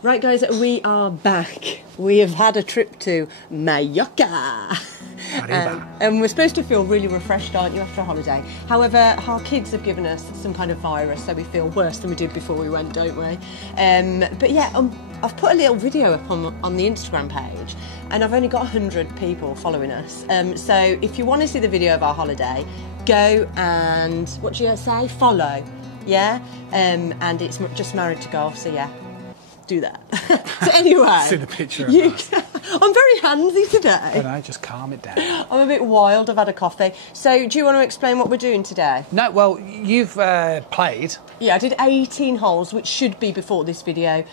Right guys, we are back. We have had a trip to Mallorca. And we're supposed to feel really refreshed, aren't you, after a holiday? However, our kids have given us some kind of virus, so we feel worse than we did before we went, don't we? But yeah, I've put a little video up on the Instagram page, and I've only got 100 people following us. So if you want to see the video of our holiday, go and, what do you say? Follow, yeah? And it's just Married to Golf, so yeah. Do that. So anyway, see the picture. I'm very handsy today. But I just calm it down. I'm a bit wild. I've had a coffee. So, do you want to explain what we're doing today? No. Well, you've played. Yeah, I did 18 holes, which should be before this video.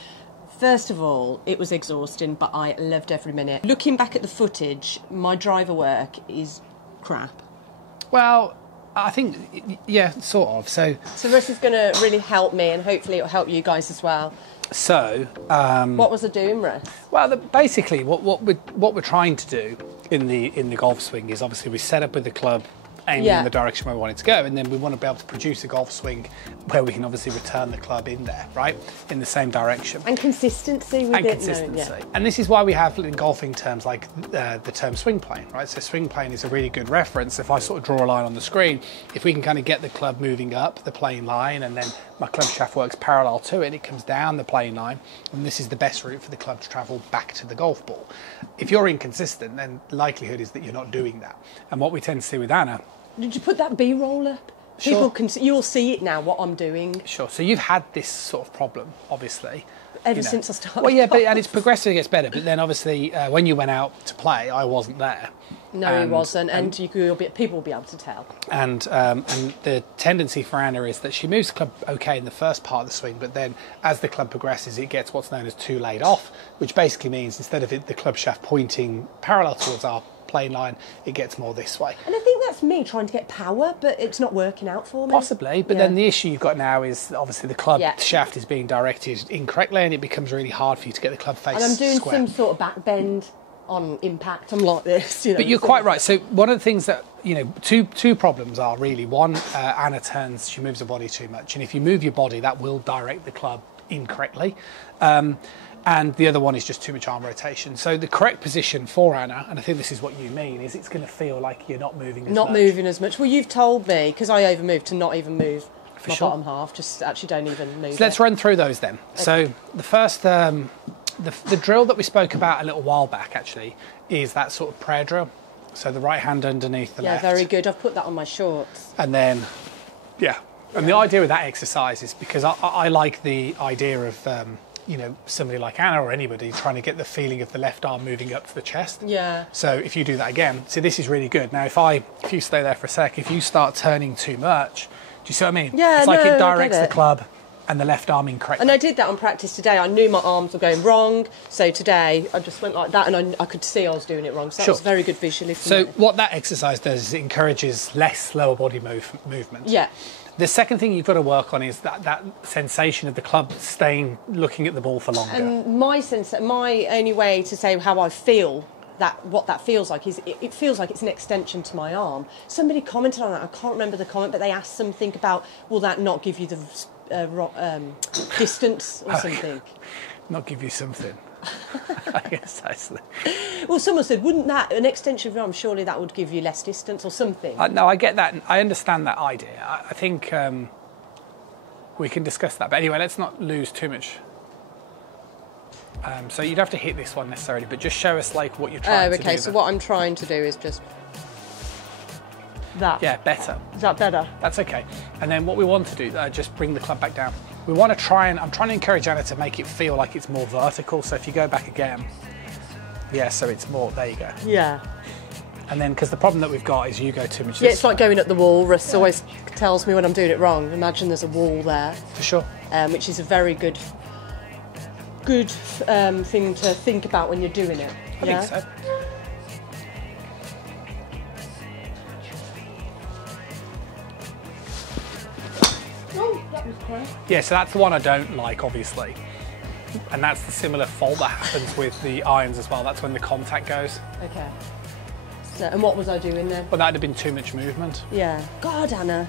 First of all, it was exhausting, but I loved every minute. Looking back at the footage, my driver work is crap. Well, I think, yeah, sort of. So Russ is going to really help me, and hopefully it'll help you guys as well. So, what was I doing, Russ? Well, basically, what we're trying to do in the golf swing is obviously we set up with the club aiming in the direction where we want it to go, and then we want to be able to produce a golf swing where we can obviously return the club in there, right, in the same direction. And consistency with it. Consistency. No, yeah. And this is why we have in golfing terms like the term swing plane, right? So swing plane is a really good reference. If I sort of draw a line on the screen, if we can kind of get the club moving up the plane line, and then my club shaft works parallel to it, it comes down the plane line, and this is the best route for the club to travel back to the golf ball. If you're inconsistent, then the likelihood is that you're not doing that. And what we tend to see with Anna... Did you put that B-roll up? Sure. You'll see it now, what I'm doing. Sure. So you've had this sort of problem, obviously. Ever since I started. Well, yeah, and it's progressively gets better. But then, obviously, when you went out to play, I wasn't there. No, he wasn't, and people will be able to tell. And the tendency for Anna is that she moves the club okay in the first part of the swing, but then as the club progresses, it gets what's known as too laid off, which basically means instead of the club shaft pointing parallel towards our plane line, it gets more this way. And I think that's me trying to get power, but it's not working out for me. Possibly, but then the issue you've got now is obviously the club shaft is being directed incorrectly, and it becomes really hard for you to get the club face square. And I'm doing some sort of back bend on impact. I'm like this, you know. But you're quite right. So one of the things that, you know, two problems are really, one, Anna she moves her body too much, and if you move your body, that will direct the club incorrectly. And the other one is just too much arm rotation. So the correct position for Anna, and I think this is what you mean, is it's going to feel like you're not moving as much. Not moving as much. Well, you've told me, because I overmoved, to not even move my bottom half. Just actually don't even move. So let's run through those then. Okay. So the first, the drill that we spoke about a little while back, actually, is that sort of prayer drill. So the right hand underneath the left. Yeah, very good. I've put that on my shorts. And then, and the idea with that exercise is because I like the idea of... you know, somebody like Anna or anybody trying to get the feeling of the left arm moving up to the chest. Yeah. So if you do that again, so this is really good. Now, if you stay there for a sec, if you start turning too much, do you see what I mean? Yeah, it's like it directs the club and the left arm incorrectly. And I did that on practice today. I knew my arms were going wrong, so today I just went like that, and I could see I was doing it wrong. So that was very good visually for me. So what that exercise does is it encourages less lower body movement. Yeah. The second thing you've got to work on is that sensation of the club looking at the ball for longer. And my only way to say how I feel, what that feels like, is it feels like it's an extension to my arm. Somebody commented on that, I can't remember the comment, but they asked something about, will that not give you the distance or something? Not give you something. I guess that's well, someone said, wouldn't that, an extension of your arm, surely that would give you less distance or something? No, I get that. I understand that idea. I think we can discuss that. But anyway, let's not lose too much. So you'd have to hit this one necessarily, but just show us like what you're trying to do. Okay, so what I'm trying to do is just... that. Yeah, better. Is that better? That's okay. And then what we want to do, just bring the club back down. We want to try and, I'm trying to encourage Anna to make it feel like it's more vertical. So if you go back again, so it's more, there you go. Yeah. And then, because the problem that we've got is you go too much. Yeah, it's like going up the wall. Russ always tells me when I'm doing it wrong. Imagine there's a wall there. For sure. Which is a very good thing to think about when you're doing it. I think so. Yeah, so that's the one I don't like, obviously. And that's the similar fault that happens with the irons as well. That's when the contact goes. Okay. So, and what was I doing then? Well, that'd have been too much movement. Yeah. God, Anna.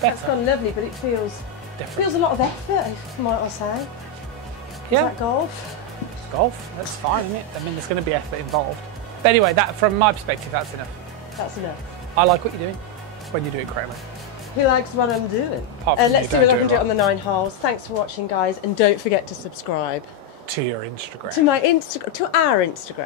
That's gone lovely, but it feels a lot of effort, might I say. Yeah. Is that golf? It's golf. That's fine, isn't it? I mean, there's going to be effort involved. But anyway, that from my perspective, that's enough. That's enough. I like what you're doing when you do it correctly. He likes what I'm doing. you Let's see don't what I do can it do right. on the 9 holes. Thanks for watching, guys, and don't forget to subscribe To your Instagram. to my Instagram, to our Instagram.